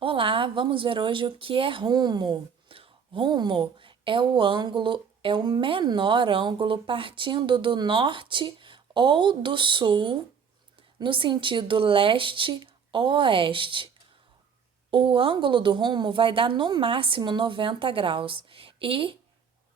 Olá, vamos ver hoje o que é rumo. Rumo é o ângulo, é o menor ângulo partindo do norte ou do sul, no sentido leste ou oeste. O ângulo do rumo vai dar no máximo 90 graus e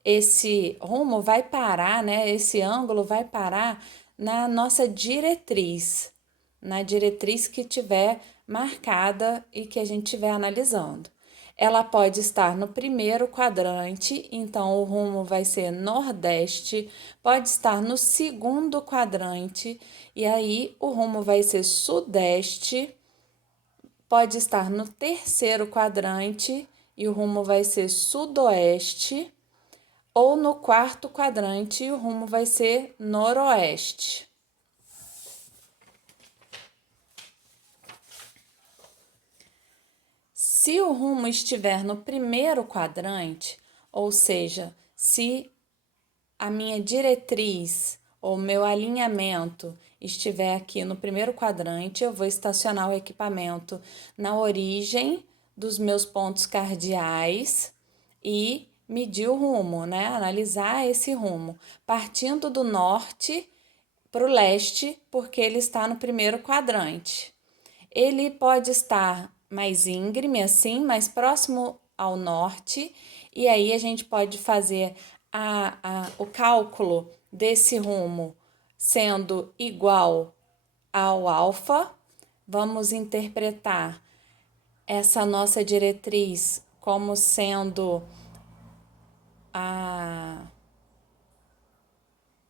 esse rumo vai parar, né? Esse ângulo vai parar na nossa diretriz, na diretriz que tiver marcada e que a gente estiver analisando. Ela pode estar no primeiro quadrante, então o rumo vai ser nordeste, pode estar no segundo quadrante, e aí o rumo vai ser sudeste, pode estar no terceiro quadrante, e o rumo vai ser sudoeste ou no quarto quadrante e o rumo vai ser noroeste. Se o rumo estiver no primeiro quadrante, ou seja, se a minha diretriz ou meu alinhamento estiver aqui no primeiro quadrante, eu vou estacionar o equipamento na origem dos meus pontos cardeais e medir o rumo, né? Analisar esse rumo, partindo do norte para o leste, porque ele está no primeiro quadrante. Ele pode estar mais íngreme, assim, mais próximo ao norte, e aí a gente pode fazer o cálculo desse rumo sendo igual ao alfa. Vamos interpretar essa nossa diretriz como sendo a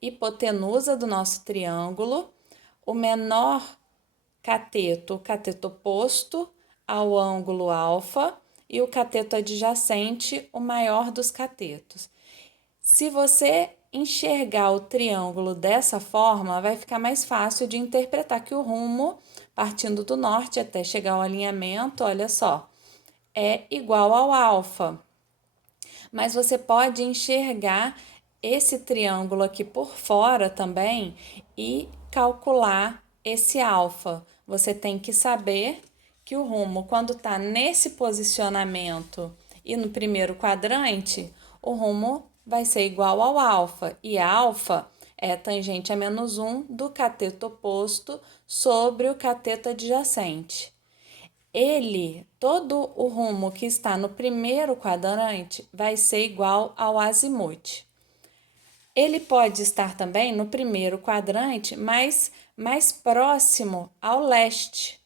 hipotenusa do nosso triângulo, o menor cateto, o cateto oposto ao ângulo alfa e o cateto adjacente, o maior dos catetos. Se você enxergar o triângulo dessa forma, vai ficar mais fácil de interpretar que o rumo, partindo do norte até chegar ao alinhamento, olha só, é igual ao alfa. Mas você pode enxergar esse triângulo aqui por fora também e calcular esse alfa. Você tem que saber que o rumo, quando está nesse posicionamento e no primeiro quadrante, o rumo vai ser igual ao alfa. E alfa é tangente a menos 1 do cateto oposto sobre o cateto adjacente. Todo o rumo que está no primeiro quadrante vai ser igual ao azimuth. Ele pode estar também no primeiro quadrante, mas mais próximo ao leste.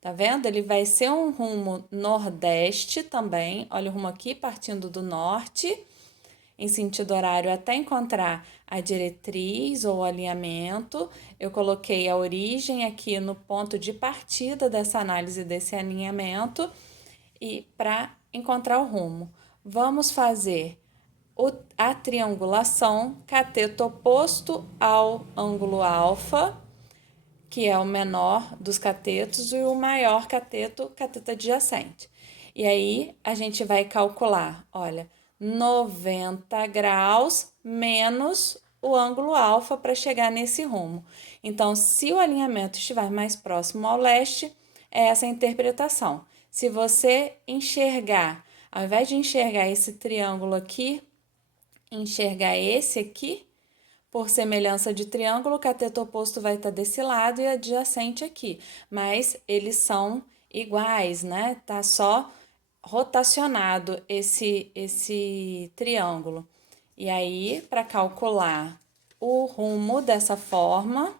Tá vendo? Ele vai ser um rumo nordeste também. Olha o rumo aqui, partindo do norte, em sentido horário, até encontrar a diretriz ou alinhamento. Eu coloquei a origem aqui no ponto de partida dessa análise desse alinhamento e para encontrar o rumo. Vamos fazer a triangulação cateto oposto ao ângulo alfa, que é o menor dos catetos, e o maior cateto, cateto adjacente. E aí a gente vai calcular, olha, 90 graus menos o ângulo alfa para chegar nesse rumo. Então, se o alinhamento estiver mais próximo ao leste, é essa a interpretação. Se você enxergar, ao invés de enxergar esse triângulo aqui, enxergar esse aqui, por semelhança de triângulo, o cateto oposto vai estar desse lado e adjacente aqui, mas eles são iguais, né? Tá só rotacionado esse triângulo. E aí, para calcular o rumo dessa forma,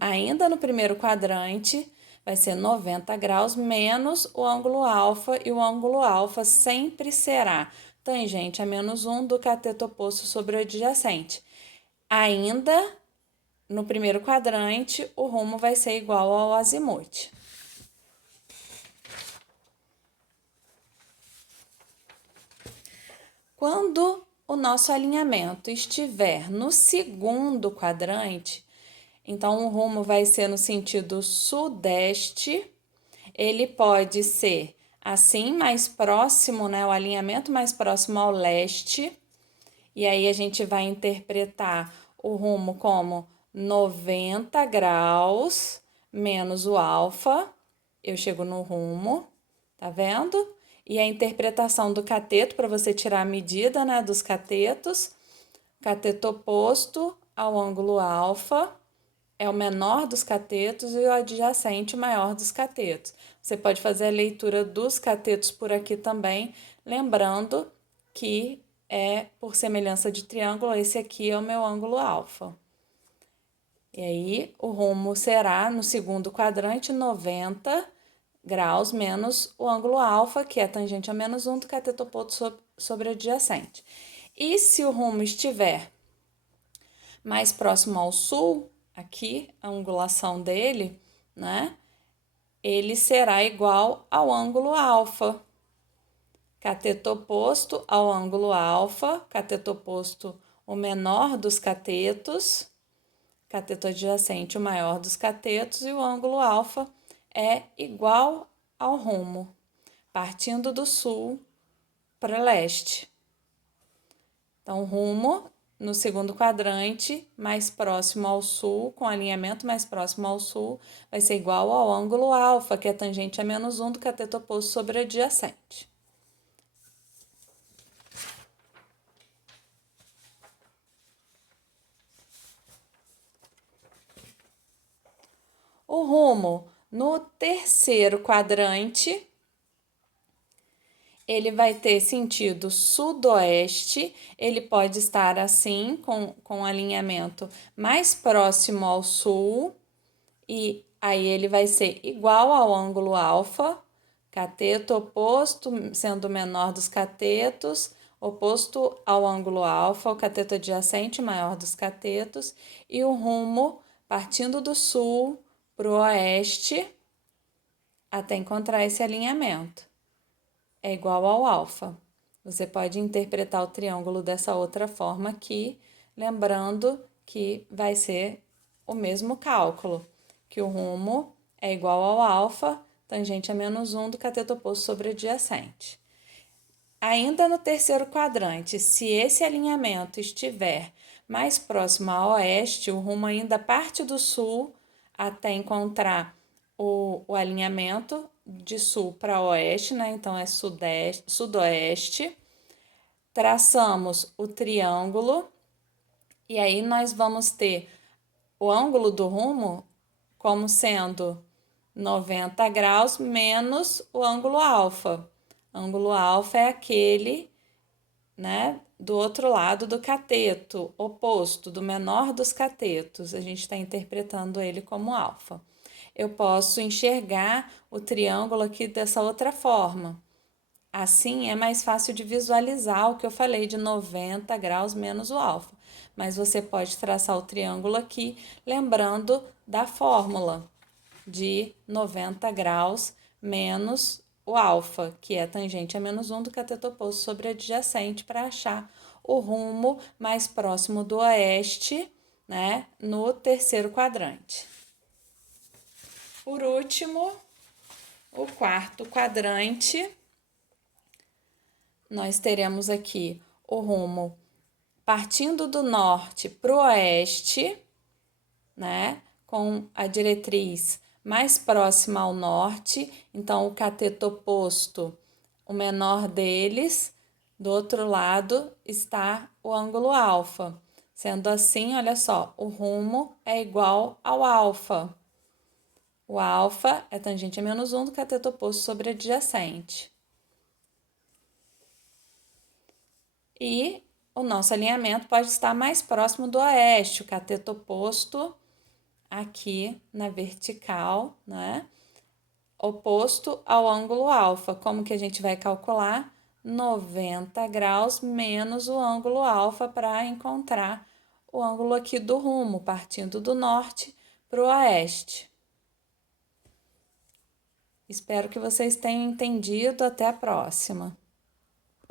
ainda no primeiro quadrante, vai ser 90 graus menos o ângulo alfa, e o ângulo alfa sempre será tangente a menos 1 do cateto oposto sobre o adjacente. Ainda no primeiro quadrante, o rumo vai ser igual ao azimuth. Quando o nosso alinhamento estiver no segundo quadrante, então o rumo vai ser no sentido sudeste. Ele pode ser assim, mais próximo, né? O alinhamento mais próximo ao leste. E aí a gente vai interpretar o rumo como 90 graus menos o alfa. Eu chego no rumo. Tá vendo? E a interpretação do cateto, para você tirar a medida, né, dos catetos. Cateto oposto ao ângulo alfa é o menor dos catetos e o adjacente o maior dos catetos. Você pode fazer a leitura dos catetos por aqui também, lembrando que é por semelhança de triângulo, esse aqui é o meu ângulo alfa. E aí, o rumo será, no segundo quadrante, 90 graus menos o ângulo alfa, que é tangente a menos 1 do cateto oposto sobre adjacente. E se o rumo estiver mais próximo ao sul, aqui, a angulação dele, né? Ele será igual ao ângulo alfa. Cateto oposto ao ângulo alfa, cateto oposto o menor dos catetos, cateto adjacente o maior dos catetos, e o ângulo alfa é igual ao rumo, partindo do sul para leste. Então, rumo no segundo quadrante, mais próximo ao sul, com alinhamento mais próximo ao sul, vai ser igual ao ângulo alfa, que é tangente a menos 1 do cateto oposto sobre adjacente. O rumo no terceiro quadrante, ele vai ter sentido sudoeste, ele pode estar assim, com alinhamento mais próximo ao sul, e aí ele vai ser igual ao ângulo alfa, cateto oposto, sendo o menor dos catetos, oposto ao ângulo alfa, o cateto adjacente maior dos catetos, e o rumo partindo do sul para o oeste, até encontrar esse alinhamento. É igual ao alfa. Você pode interpretar o triângulo dessa outra forma aqui, lembrando que vai ser o mesmo cálculo, que o rumo é igual ao alfa, tangente a menos 1 do cateto oposto sobre adjacente. Ainda no terceiro quadrante, se esse alinhamento estiver mais próximo a oeste, o rumo ainda parte do sul até encontrar o alinhamento de sul para oeste, né? Então é sudeste, sudoeste. Traçamos o triângulo e aí nós vamos ter o ângulo do rumo como sendo 90 graus menos o ângulo alfa. Ângulo alfa é aquele, né, do outro lado do cateto, oposto, do menor dos catetos. A gente está interpretando ele como alfa. Eu posso enxergar o triângulo aqui dessa outra forma. Assim é mais fácil de visualizar o que eu falei de 90 graus menos o alfa. Mas você pode traçar o triângulo aqui, lembrando da fórmula de 90 graus menos o alfa, que é tangente a menos 1 do cateto oposto sobre adjacente, para achar o rumo mais próximo do oeste, né, no terceiro quadrante. Por último, o quarto quadrante, nós teremos aqui o rumo partindo do norte para o oeste, né, com a diretriz mais próxima ao norte, então o cateto oposto, o menor deles, do outro lado está o ângulo alfa. Sendo assim, olha só, o rumo é igual ao alfa. O alfa é tangente a menos 1 do cateto oposto sobre adjacente. E o nosso alinhamento pode estar mais próximo do oeste, o cateto oposto aqui na vertical, né? Oposto ao ângulo alfa. Como que a gente vai calcular? 90 graus menos o ângulo alfa para encontrar o ângulo aqui do rumo, partindo do norte para o oeste. Espero que vocês tenham entendido. Até a próxima.